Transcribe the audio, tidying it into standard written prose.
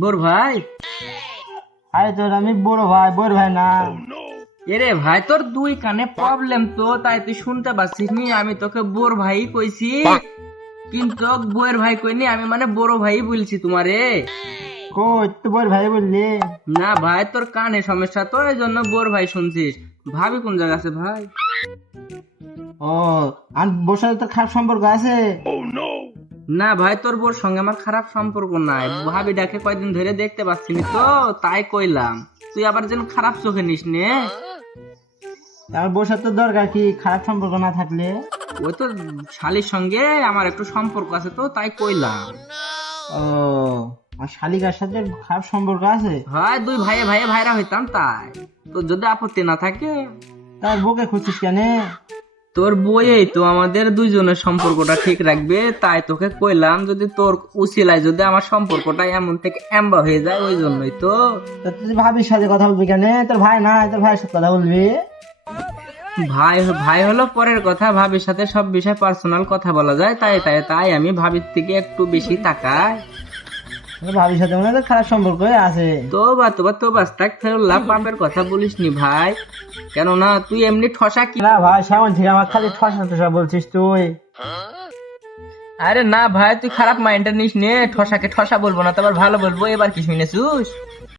বড় ভাই? আরে তোর আমি বড় ভাই না। এরে ভাই, তোর দুই কানে প্রবলেম তো, তাই তুই শুনতে পাচ্ছিস নি। আমি তোকে বড় ভাই কইছি, কিন্তু বউয়ের ভাই কইনি, আমি মানে বড় ভাই বলছি তোমারে। কই তো বড় ভাই বললি? না ভাই, তোর কানে সমস্যা তো, এই জন্য বড় ভাই শুনছিস। ভাবি কোন জায়গা আছে ভাই? ও, আর বোর সাথে তোর খারাপ সম্পর্ক আছে? না ভাই, তোর বোর সঙ্গে আমার খারাপ সম্পর্ক নাই। ভাবি ডাকে কয়দিন ধরে দেখতে পাচ্ছি নি তো, তাই কইলাম। তুই আবার যেন খারাপ চোখে নিস নে। আমার বোর সাথে দরকার কি খারাপ সম্পর্ক না থাকলে? ওই তো শালির সঙ্গে আমার একটু সম্পর্ক আছে তো, তাই কইলাম। ও, আর শালিকার সাথে খারাপ সম্পর্ক আছে? হয় দুই ভাইয়ে ভাইয়ে ভাইরা হইতাম, তাই তো যদি আপত্তি না থাকে। তার বউকে খুঁজছিস কেন? তোর বইয়েই তো আমাদের দুইজনের সম্পর্কটা ঠিক রাখবে, তাই তোকে কইলাম। যদি তোর উছিলায় যদি আমার সম্পর্কটা এমন থেকে এম্বা হয়ে যায়, ওই জন্যই তো। তা তুই ভাবির সাথে কথা বলবি কেন? তোর ভাই না, তোর ভাইয়ের সাথে কথা বলবি। ভাই ভাই হলো পরের কথা, ভাবির সাথে সব বিষয় পার্সোনাল কথা বলা যায়, তাই তাই তাই আমি ভাবির থেকে একটু বেশি তাকাই। তোর ভাবির সাথে মনে হয় তোর খারাপ সম্পর্ক আছে। তো বাস থাক, ফেরুল্লাহ পাপের কথা বলিস নি ভাই। কেননা তুই এমনি ঠসা কি। না ভাই, সামন থেকে আমার খালি ঠসা ঠসা বলছিস তুই। আরে না ভাই, তুই খারাপ মাইন্ডটা নিস নে। ঠসাকে ঠসা বলবো না, তো আবার ভালো বলবো। এবার কি শুনেছিস?